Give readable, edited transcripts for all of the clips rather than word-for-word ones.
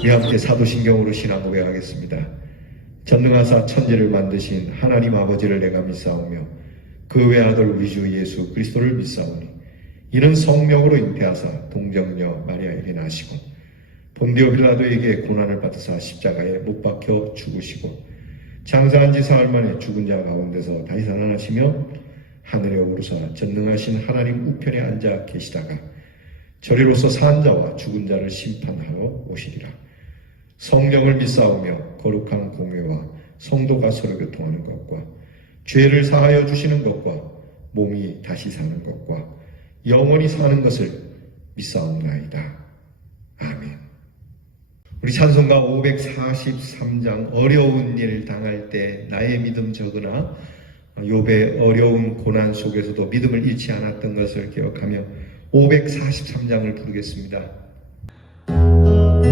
우리 함께 사도신경으로 신앙 고백하겠습니다. 전능하사 천지를 만드신 하나님 아버지를 내가 믿사오며 그 외아들 우리 주 예수 그리스도를 믿사오니 이는 성령으로 잉태하사 동정녀 마리아에게 나시고 본디오 빌라도에게 고난을 받으사 십자가에 못 박혀 죽으시고 장사한 지 사흘 만에 죽은 자 가운데서 다시 살아나시며 하늘에 오르사 전능하신 하나님 우편에 앉아 계시다가 저리로서 산 자와 죽은 자를 심판하러 오시리라. 성령을 믿사오며 거룩한 공회와 성도가 서로 교통하는 것과 죄를 사하여 주시는 것과 몸이 다시 사는 것과 영원히 사는 것을 믿사옵나이다. 아멘. 우리 찬송가 543장 어려운 일 당할 때 나의 믿음 적으나 욥의 어려운 고난 속에서도 믿음을 잃지 않았던 것을 기억하며 543장을 부르겠습니다. 그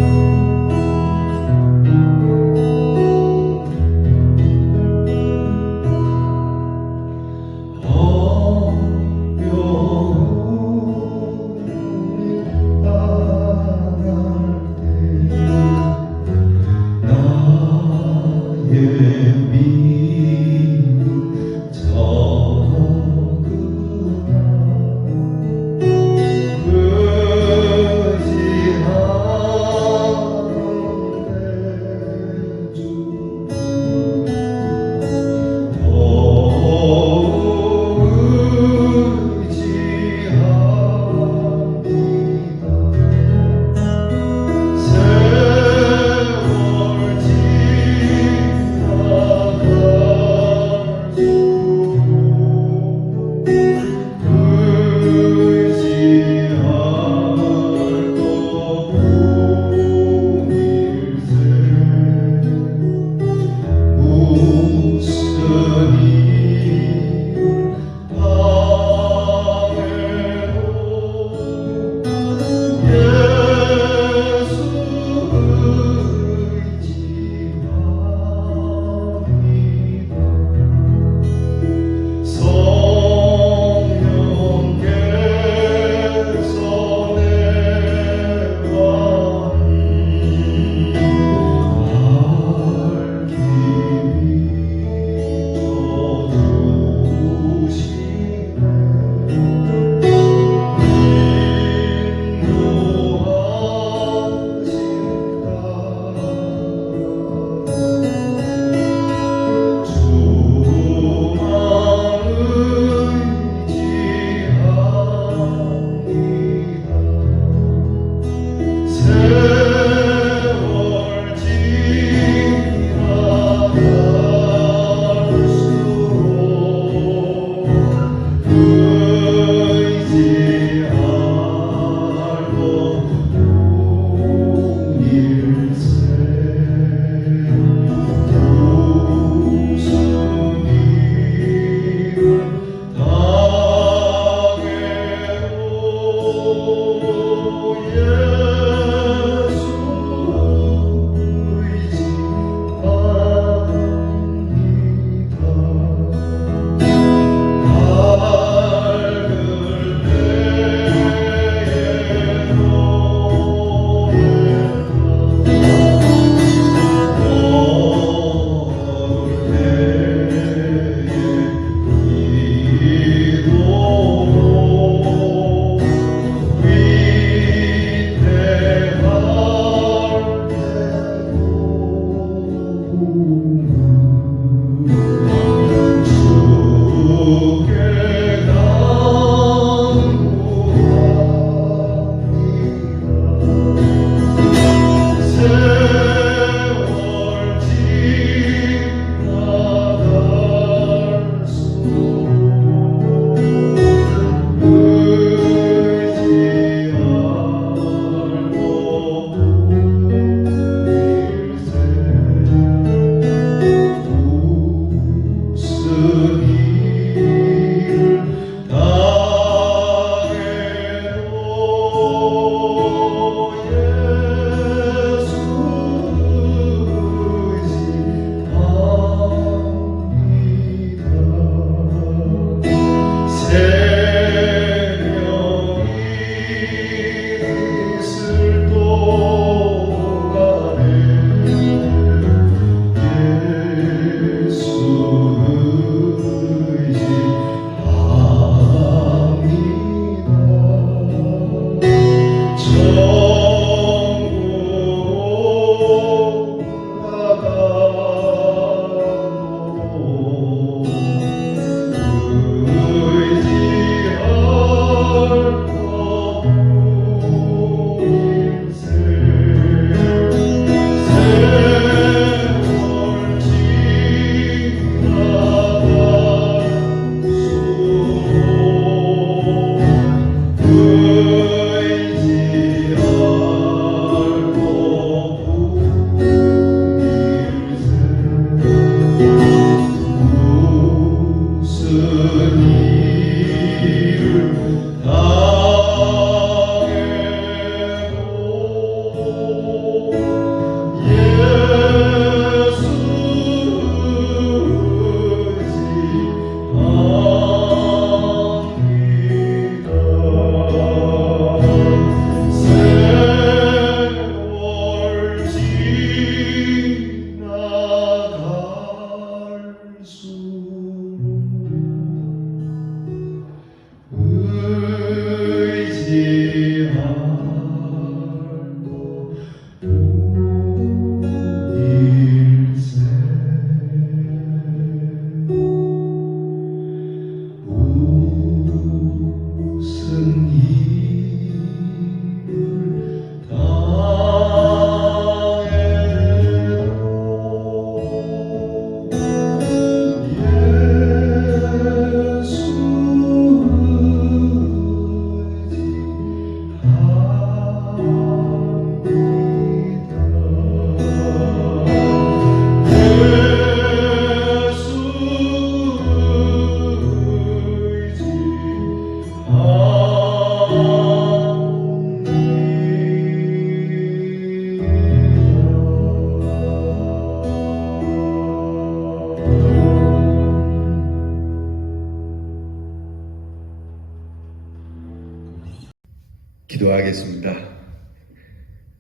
기도하겠습니다.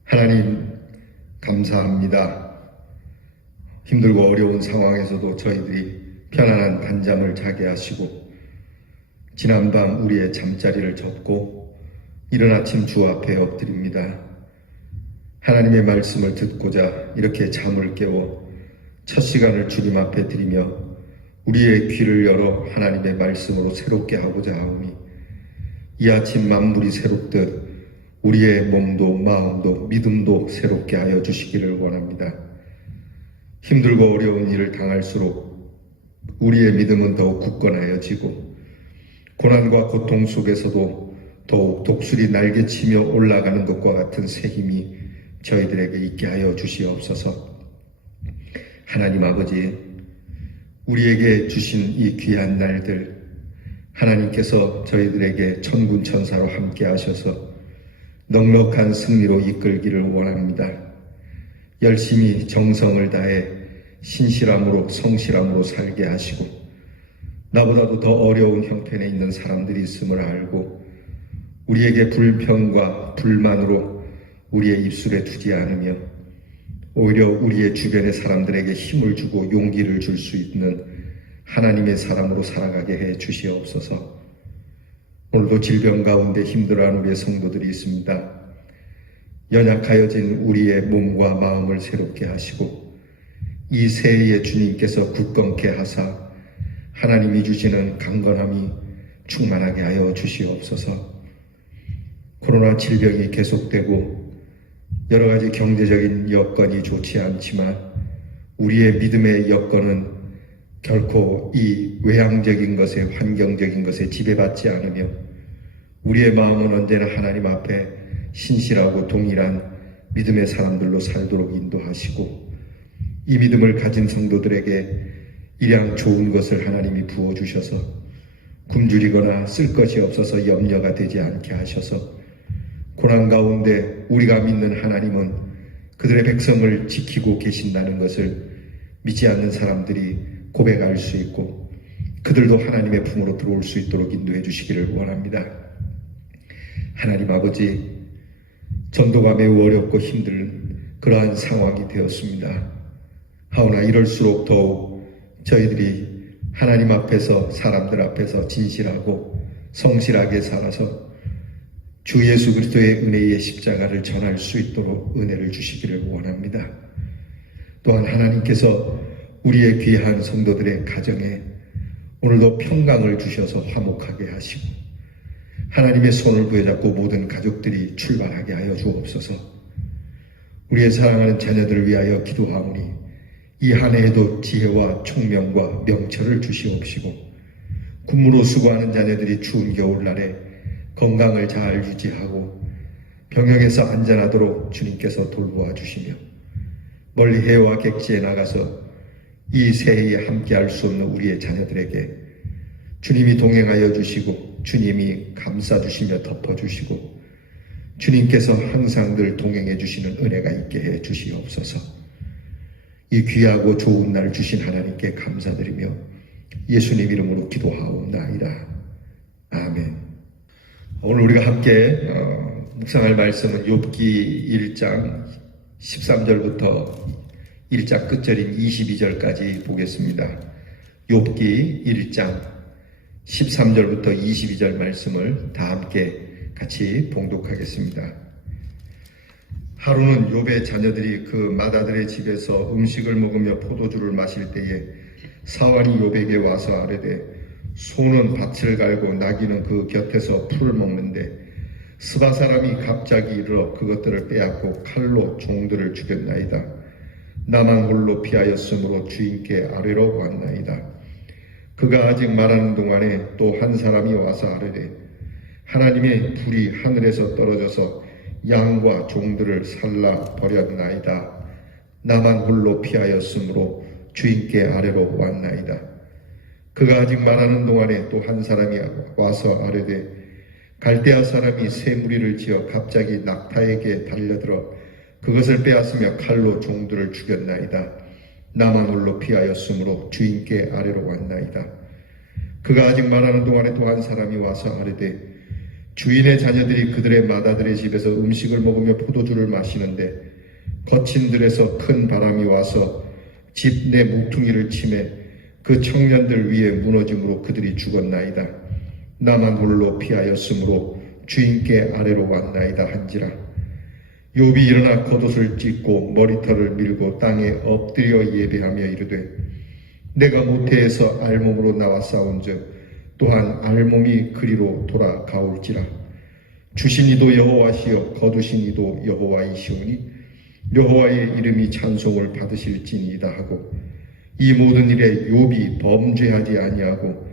하나님, 감사합니다. 힘들고 어려운 상황에서도 저희들이 편안한 단잠을 자게 하시고 지난밤 우리의 잠자리를 접고 이른 아침 주 앞에 엎드립니다. 하나님의 말씀을 듣고자 이렇게 잠을 깨워 첫 시간을 주님 앞에 드리며 우리의 귀를 열어 하나님의 말씀으로 새롭게 하고자 하오니 이 아침 만물이 새롭듯 우리의 몸도 마음도 믿음도 새롭게 하여 주시기를 원합니다. 힘들고 어려운 일을 당할수록 우리의 믿음은 더욱 굳건하여지고 고난과 고통 속에서도 더욱 독수리 날개치며 올라가는 것과 같은 새 힘이 저희들에게 있게 하여 주시옵소서. 하나님 아버지, 우리에게 주신 이 귀한 날들 하나님께서 저희들에게 천군 천사로 함께 하셔서 넉넉한 승리로 이끌기를 원합니다. 열심히 정성을 다해 신실함으로 성실함으로 살게 하시고 나보다도 더 어려운 형편에 있는 사람들이 있음을 알고 우리에게 불평과 불만으로 우리의 입술에 두지 않으며 오히려 우리의 주변의 사람들에게 힘을 주고 용기를 줄 수 있는 하나님의 사람으로 살아가게 해 주시옵소서. 오늘도 질병 가운데 힘들어하는 우리의 성도들이 있습니다. 연약하여진 우리의 몸과 마음을 새롭게 하시고 이 새해에 주님께서 굳건케 하사 하나님이 주시는 강건함이 충만하게 하여 주시옵소서. 코로나 질병이 계속되고 여러 가지 경제적인 여건이 좋지 않지만 우리의 믿음의 여건은 결코 이 외향적인 것에 환경적인 것에 지배받지 않으며 우리의 마음은 언제나 하나님 앞에 신실하고 동일한 믿음의 사람들로 살도록 인도하시고 이 믿음을 가진 성도들에게 일양 좋은 것을 하나님이 부어주셔서 굶주리거나 쓸 것이 없어서 염려가 되지 않게 하셔서 고난 가운데 우리가 믿는 하나님은 그들의 백성을 지키고 계신다는 것을 믿지 않는 사람들이 고백할 수 있고 그들도 하나님의 품으로 들어올 수 있도록 인도해 주시기를 원합니다. 하나님 아버지, 전도가 매우 어렵고 힘든 그러한 상황이 되었습니다. 하오나 이럴수록 더욱 저희들이 하나님 앞에서 사람들 앞에서 진실하고 성실하게 살아서 주 예수 그리스도의 은혜의 십자가를 전할 수 있도록 은혜를 주시기를 원합니다. 또한 하나님께서 우리의 귀한 성도들의 가정에 오늘도 평강을 주셔서 화목하게 하시고 하나님의 손을 부여잡고 모든 가족들이 출발하게 하여 주옵소서. 우리의 사랑하는 자녀들을 위하여 기도하오니 이 한 해에도 지혜와 총명과 명철을 주시옵시고 군무로 수고하는 자녀들이 추운 겨울날에 건강을 잘 유지하고 병역에서 안전하도록 주님께서 돌보아 주시며 멀리 해외와 객지에 나가서 이 새해에 함께할 수 없는 우리의 자녀들에게 주님이 동행하여 주시고 주님이 감싸주시며 덮어주시고 주님께서 항상 늘 동행해 주시는 은혜가 있게 해 주시옵소서. 이 귀하고 좋은 날 주신 하나님께 감사드리며 예수님 이름으로 기도하옵나이다. 아멘. 오늘 우리가 함께 묵상할 말씀은 욥기 1장 13절부터 1장 끝절인 22절까지 보겠습니다. 욥기 1장 13절부터 22절 말씀을 다 함께 같이 봉독하겠습니다. 하루는 욥의 자녀들이 그 맏아들의 집에서 음식을 먹으며 포도주를 마실 때에 사환이 욥에게 와서 아뢰되 소는 밭을 갈고 나귀는 그 곁에서 풀을 먹는데 스바 사람이 갑자기 이르러 그것들을 빼앗고 칼로 종들을 죽였나이다. 나만 홀로 피하였으므로 주인께 아뢰러 왔나이다. 그가 아직 말하는 동안에 또 한 사람이 와서 아뢰되 하나님의 불이 하늘에서 떨어져서 양과 종들을 살라 버렸나이다. 나만 홀로 피하였으므로 주인께 아뢰러 왔나이다. 그가 아직 말하는 동안에 또 한 사람이 와서 아뢰되 갈대아 사람이 새 무리를 지어 갑자기 낙타에게 달려들어 그것을 빼앗으며 칼로 종들을 죽였나이다. 나만 홀로 피하였으므로 주인께 아뢰러 왔나이다. 그가 아직 말하는 동안에 또 한 사람이 와서 아뢰되 주인의 자녀들이 그들의 마다들의 집에서 음식을 먹으며 포도주를 마시는데 거친 들에서 큰 바람이 와서 집 내 뭉퉁이를 치매 그 청년들 위에 무너짐으로 그들이 죽었나이다. 나만 홀로 피하였으므로 주인께 아래로 왔나이다 한지라. 욥이 일어나 겉옷을 찢고 머리털을 밀고 땅에 엎드려 예배하며 이르되 내가 모태에서 알몸으로 나와 싸운즉 또한 알몸이 그리로 돌아가올지라. 주신 이도 여호와시여 거두신 이도 여호와이시오니 여호와의 이름이 찬송을 받으실지니이다 하고 이 모든 일에 욥이 범죄하지 아니하고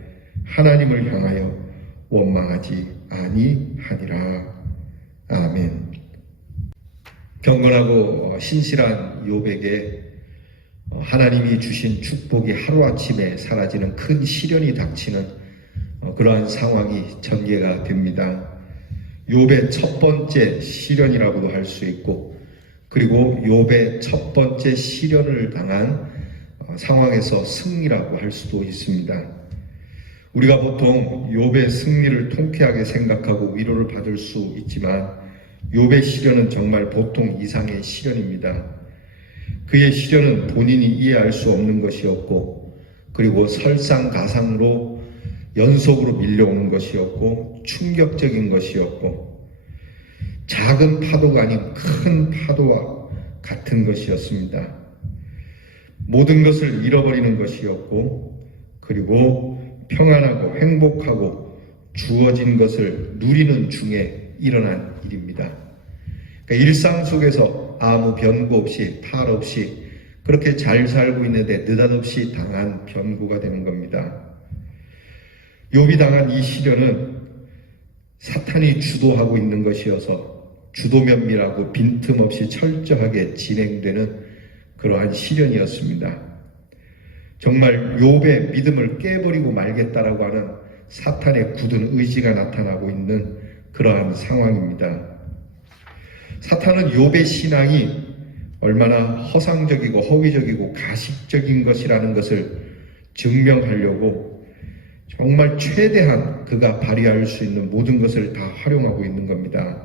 하나님을 향하여 원망하지 아니하니라. 아멘. 경건하고 신실한 욥에게 하나님이 주신 축복이 하루아침에 사라지는 큰 시련이 닥치는 그러한 상황이 전개가 됩니다. 욥의 첫 번째 시련이라고도 할 수 있고, 그리고 욥의 첫 번째 시련을 당한 상황에서 승리라고 할 수도 있습니다. 우리가 보통 욥의 승리를 통쾌하게 생각하고 위로를 받을 수 있지만 욥의 시련은 정말 보통 이상의 시련입니다. 그의 시련은 본인이 이해할 수 없는 것이었고, 그리고 설상가상으로 연속으로 밀려오는 것이었고, 충격적인 것이었고, 작은 파도가 아닌 큰 파도와 같은 것이었습니다. 모든 것을 잃어버리는 것이었고, 그리고 평안하고 행복하고 주어진 것을 누리는 중에 일어난 일입니다. 그러니까 일상 속에서 아무 변고 없이 탈 없이 그렇게 잘 살고 있는데 느닷없이 당한 변고가 되는 겁니다. 욥이 당한 이 시련은 사탄이 주도하고 있는 것이어서 주도면밀하고 빈틈없이 철저하게 진행되는 그러한 시련이었습니다. 정말 욥의 믿음을 깨버리고 말겠다라고 하는 사탄의 굳은 의지가 나타나고 있는 그러한 상황입니다. 사탄은 욥의 신앙이 얼마나 허상적이고 허위적이고 가식적인 것이라는 것을 증명하려고 정말 최대한 그가 발휘할 수 있는 모든 것을 다 활용하고 있는 겁니다.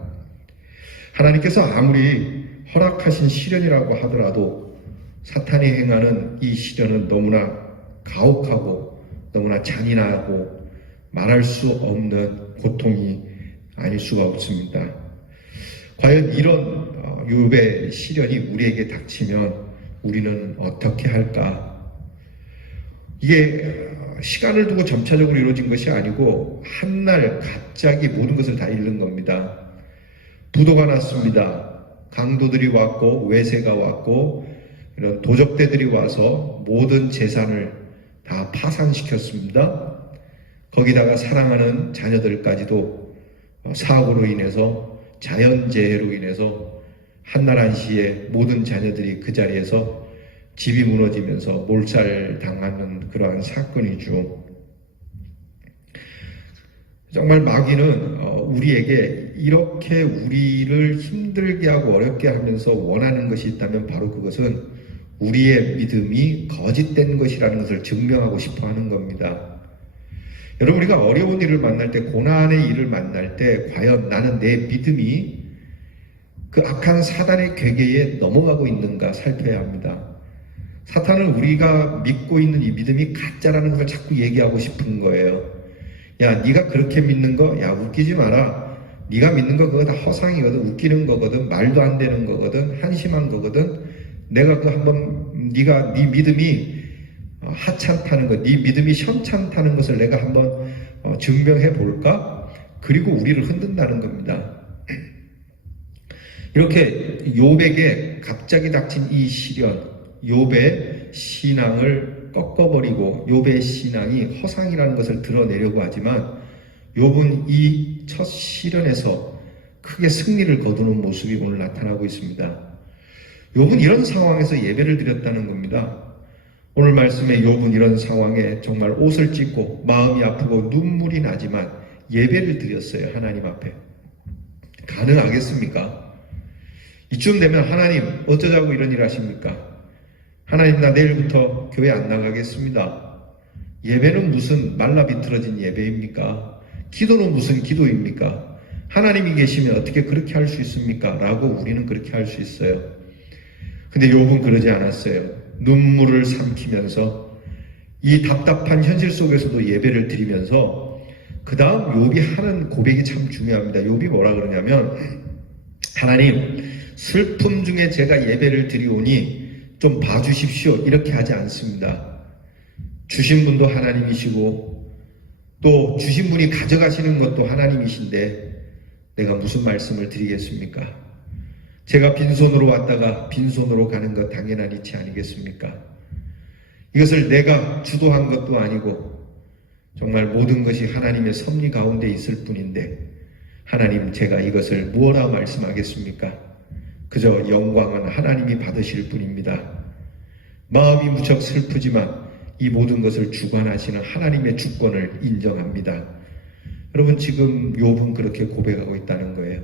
하나님께서 아무리 허락하신 시련이라고 하더라도 사탄이 행하는 이 시련은 너무나 가혹하고 너무나 잔인하고 말할 수 없는 고통이 아닐 수가 없습니다. 과연 이런 욥의 시련이 우리에게 닥치면 우리는 어떻게 할까? 이게 시간을 두고 점차적으로 이루어진 것이 아니고 한날 갑자기 모든 것을 다 잃는 겁니다. 부도가 났습니다. 강도들이 왔고 외세가 왔고 이런 도적대들이 와서 모든 재산을 다 파산시켰습니다. 거기다가 사랑하는 자녀들까지도 사고로 인해서 자연재해로 인해서 한날 한시에 모든 자녀들이 그 자리에서 집이 무너지면서 몰살당하는 그러한 사건이죠. 정말 마귀는 우리에게 이렇게 우리를 힘들게 하고 어렵게 하면서 원하는 것이 있다면 바로 그것은 우리의 믿음이 거짓된 것이라는 것을 증명하고 싶어 하는 겁니다. 여러분, 우리가 어려운 일을 만날 때, 고난의 일을 만날 때 과연 나는 내 믿음이 그 악한 사단의 괴계에 넘어가고 있는가 살펴야 합니다. 사탄은 우리가 믿고 있는 이 믿음이 가짜라는 걸 자꾸 얘기하고 싶은 거예요. 야, 네가 그렇게 믿는 거, 야, 웃기지 마라. 네가 믿는 거 그거 다 허상이거든. 웃기는 거거든. 말도 안 되는 거거든. 한심한 거거든. 내가 그 한번 네가 네 믿음이 하찮다는 것, 네 믿음이 현찮다는 것을 내가 한번 증명해 볼까? 그리고 우리를 흔든다는 겁니다. 이렇게 욥에게 갑자기 닥친 이 시련, 욥의 신앙을 꺾어버리고 욥의 신앙이 허상이라는 것을 드러내려고 하지만 욥은 이 첫 시련에서 크게 승리를 거두는 모습이 오늘 나타나고 있습니다. 욥은 이런 상황에서 예배를 드렸다는 겁니다. 오늘 말씀에 욥은 이런 상황에 정말 옷을 찢고 마음이 아프고 눈물이 나지만 예배를 드렸어요. 하나님 앞에. 가능하겠습니까? 이쯤 되면 하나님 어쩌자고 이런 일 하십니까? 하나님, 나 내일부터 교회 안 나가겠습니다. 예배는 무슨 말라 비틀어진 예배입니까? 기도는 무슨 기도입니까? 하나님이 계시면 어떻게 그렇게 할 수 있습니까? 라고 우리는 그렇게 할 수 있어요. 근데 욥은 그러지 않았어요. 눈물을 삼키면서 이 답답한 현실 속에서도 예배를 드리면서 그 다음 욥이 하는 고백이 참 중요합니다. 욥이 뭐라 그러냐면, 하나님, 슬픔 중에 제가 예배를 드리오니 좀 봐주십시오. 이렇게 하지 않습니다. 주신 분도 하나님이시고 또 주신 분이 가져가시는 것도 하나님이신데 내가 무슨 말씀을 드리겠습니까? 제가 빈손으로 왔다가 빈손으로 가는 것 당연한 이치 아니겠습니까? 이것을 내가 주도한 것도 아니고 정말 모든 것이 하나님의 섭리 가운데 있을 뿐인데, 하나님, 제가 이것을 뭐라 말씀하겠습니까? 그저 영광은 하나님이 받으실 뿐입니다. 마음이 무척 슬프지만 이 모든 것을 주관하시는 하나님의 주권을 인정합니다. 여러분, 지금 욥은 그렇게 고백하고 있다는 거예요.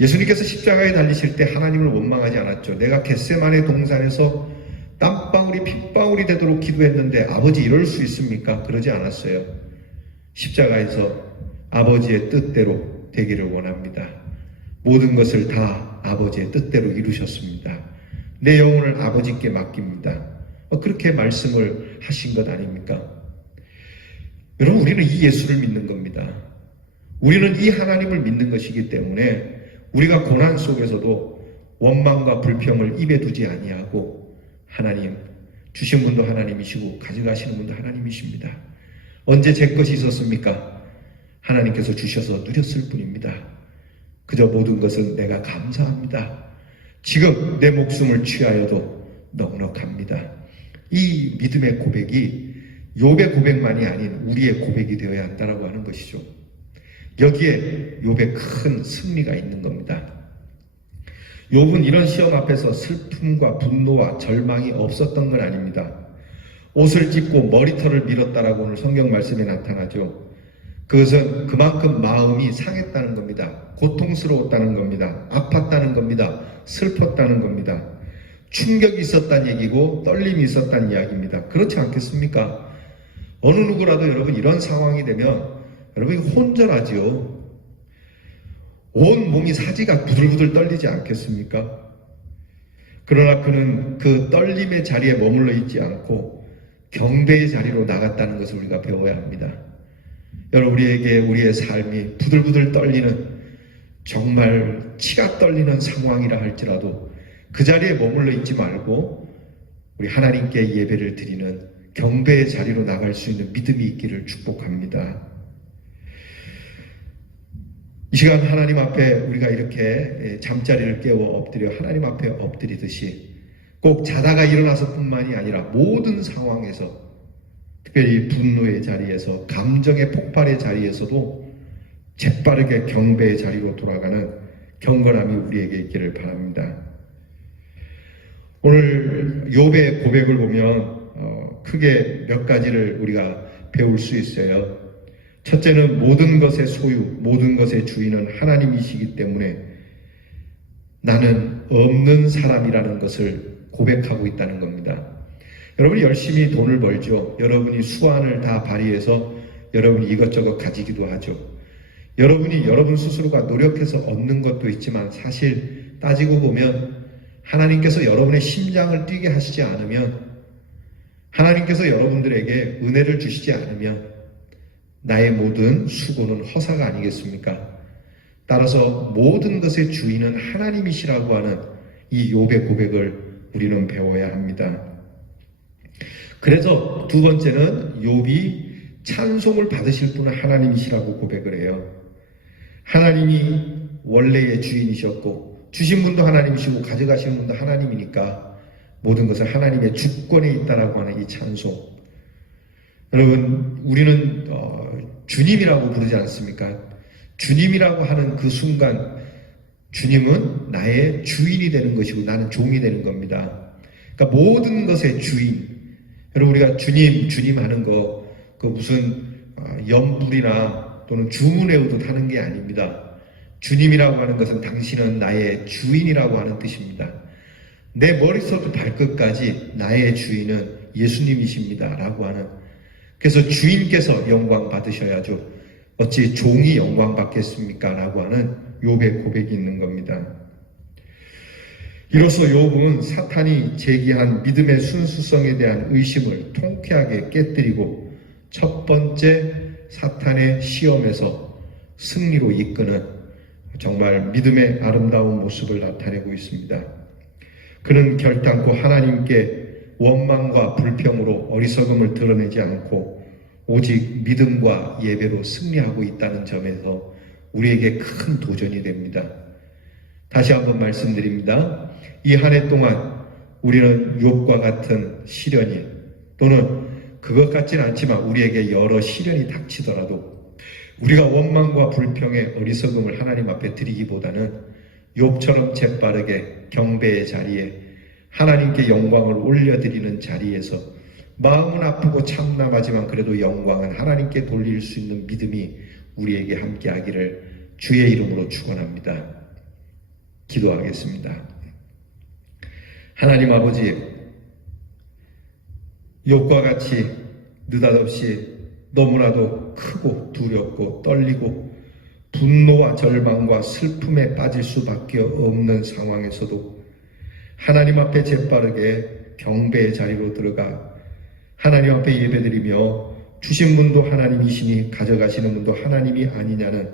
예수님께서 십자가에 달리실 때 하나님을 원망하지 않았죠. 내가 겟세마네 동산에서 땀방울이 핏방울이 되도록 기도했는데 아버지 이럴 수 있습니까? 그러지 않았어요. 십자가에서 아버지의 뜻대로 되기를 원합니다. 모든 것을 다 아버지의 뜻대로 이루셨습니다. 내 영혼을 아버지께 맡깁니다. 그렇게 말씀을 하신 것 아닙니까? 여러분, 우리는 이 예수를 믿는 겁니다. 우리는 이 하나님을 믿는 것이기 때문에 우리가 고난 속에서도 원망과 불평을 입에 두지 아니하고, 하나님, 주신 분도 하나님이시고 가져가시는 분도 하나님이십니다. 언제 제 것이 있었습니까? 하나님께서 주셔서 누렸을 뿐입니다. 그저 모든 것은 내가 감사합니다. 지금 내 목숨을 취하여도 넉넉합니다. 이 믿음의 고백이 욥의 고백만이 아닌 우리의 고백이 되어야 한다고 하는 것이죠. 여기에 욥의 큰 승리가 있는 겁니다. 욥은 이런 시험 앞에서 슬픔과 분노와 절망이 없었던 건 아닙니다. 옷을 찢고 머리털을 밀었다라고 오늘 성경 말씀에 나타나죠. 그것은 그만큼 마음이 상했다는 겁니다. 고통스러웠다는 겁니다. 아팠다는 겁니다. 슬펐다는 겁니다. 충격이 있었다는 얘기고 떨림이 있었다는 이야기입니다. 그렇지 않겠습니까? 어느 누구라도 여러분 이런 상황이 되면 여러분이 혼절하지요. 온 몸이 사지가 부들부들 떨리지 않겠습니까? 그러나 그는 그 떨림의 자리에 머물러 있지 않고 경배의 자리로 나갔다는 것을 우리가 배워야 합니다. 여러분, 우리에게 우리의 삶이 부들부들 떨리는, 정말 치가 떨리는 상황이라 할지라도 그 자리에 머물러 있지 말고 우리 하나님께 예배를 드리는 경배의 자리로 나갈 수 있는 믿음이 있기를 축복합니다. 이 시간 하나님 앞에 우리가 이렇게 잠자리를 깨워 엎드려 하나님 앞에 엎드리듯이 꼭 자다가 일어나서 뿐만이 아니라 모든 상황에서, 특별히 분노의 자리에서, 감정의 폭발의 자리에서도 재빠르게 경배의 자리로 돌아가는 경건함이 우리에게 있기를 바랍니다. 오늘 욥의 고백을 보면 크게 몇 가지를 우리가 배울 수 있어요. 첫째는 모든 것의 소유, 모든 것의 주인은 하나님이시기 때문에 나는 없는 사람이라는 것을 고백하고 있다는 겁니다. 여러분이 열심히 돈을 벌죠. 여러분이 수완을 다 발휘해서 여러분이 이것저것 가지기도 하죠. 여러분이 여러분 스스로가 노력해서 얻는 것도 있지만 사실 따지고 보면 하나님께서 여러분의 심장을 뛰게 하시지 않으면, 하나님께서 여러분들에게 은혜를 주시지 않으면 나의 모든 수고는 허사가 아니겠습니까? 따라서 모든 것의 주인은 하나님이시라고 하는 이 욥의 고백을 우리는 배워야 합니다. 그래서 두 번째는 욥이 찬송을 받으실 분은 하나님이시라고 고백을 해요. 하나님이 원래의 주인이셨고 주신 분도 하나님이시고 가져가시는 분도 하나님이니까 모든 것은 하나님의 주권에 있다라고 하는 이 찬송. 여러분, 우리는 주님이라고 부르지 않습니까? 주님이라고 하는 그 순간 주님은 나의 주인이 되는 것이고 나는 종이 되는 겁니다. 그러니까 모든 것의 주인. 여러분, 우리가 주님 하는 거 그 무슨 염불이나 또는 주문외우듯 하는 게 아닙니다. 주님이라고 하는 것은 당신은 나의 주인이라고 하는 뜻입니다. 내 머리부터 발끝까지 나의 주인은 예수님이십니다 라고 하는, 그래서 주인께서 영광 받으셔야죠. 어찌 종이 영광 받겠습니까? 라고 하는 욥의 고백이 있는 겁니다. 이로써 욥은 사탄이 제기한 믿음의 순수성에 대한 의심을 통쾌하게 깨뜨리고 첫 번째 사탄의 시험에서 승리로 이끄는 정말 믿음의 아름다운 모습을 나타내고 있습니다. 그는 결단코 하나님께 원망과 불평으로 어리석음을 드러내지 않고 오직 믿음과 예배로 승리하고 있다는 점에서 우리에게 큰 도전이 됩니다. 다시 한번 말씀드립니다. 이 한 해 동안 우리는 욥과 같은 시련이 또는 그것 같지는 않지만 우리에게 여러 시련이 닥치더라도 우리가 원망과 불평의 어리석음을 하나님 앞에 드리기보다는 욥처럼 재빠르게 경배의 자리에 하나님께 영광을 올려드리는 자리에서 마음은 아프고 참담하지만 그래도 영광은 하나님께 돌릴 수 있는 믿음이 우리에게 함께하기를 주의 이름으로 축원합니다. 기도하겠습니다. 하나님 아버지, 욥과 같이 느닷없이 너무나도 크고 두렵고 떨리고 분노와 절망과 슬픔에 빠질 수밖에 없는 상황에서도 하나님 앞에 재빠르게 경배의 자리로 들어가 하나님 앞에 예배드리며 주신 분도 하나님이시니 가져가시는 분도 하나님이 아니냐는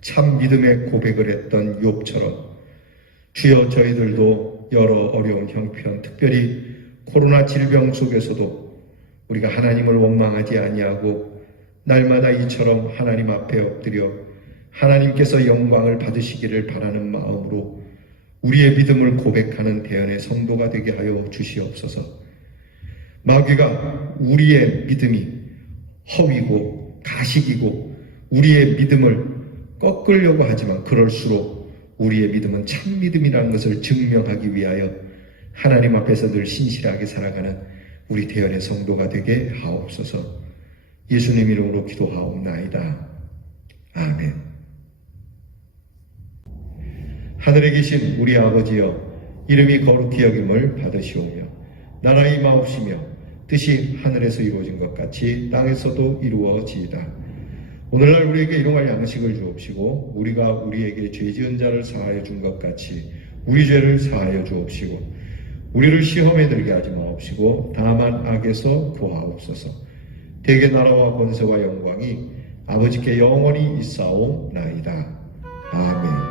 참 믿음의 고백을 했던 욥처럼 주여 저희들도 여러 어려운 형편 특별히 코로나 질병 속에서도 우리가 하나님을 원망하지 아니하고 날마다 이처럼 하나님 앞에 엎드려 하나님께서 영광을 받으시기를 바라는 마음으로 우리의 믿음을 고백하는 대언의 성도가 되게 하여 주시옵소서. 마귀가 우리의 믿음이 허위고 가식이고 우리의 믿음을 꺾으려고 하지만 그럴수록 우리의 믿음은 참 믿음이라는 것을 증명하기 위하여 하나님 앞에서 늘 신실하게 살아가는 우리 대언의 성도가 되게 하옵소서. 예수님 이름으로 기도하옵나이다. 아멘. 하늘에 계신 우리 아버지여, 이름이 거룩히 여김을 받으시오며 나라의 임하옵시며 뜻이 하늘에서 이루어진 것 같이 땅에서도 이루어지이다. 오늘날 우리에게 일용할 양식을 주옵시고 우리가 우리에게 죄 지은 자를 사하여 준 것 같이 우리 죄를 사하여 주옵시고 우리를 시험에 들게 하지 마옵시고 다만 악에서 구하옵소서. 대개 나라와 권세와 영광이 아버지께 영원히 있사오나이다. 아멘.